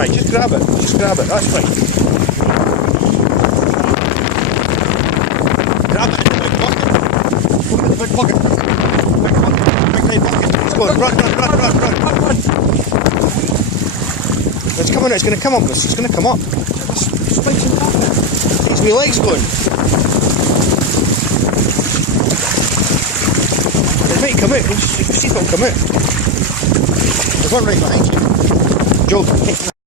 Aye, just grab it. Just grab it. That's fine. Grab it in the big bucket. Look at the big bucket. Big bucket. Big red bucket. Let's go. Run. It's coming. It's going to come up. It's going to come up. It's my legs going. It might come out. You can see if it'll come out. There's one right behind you. Joe.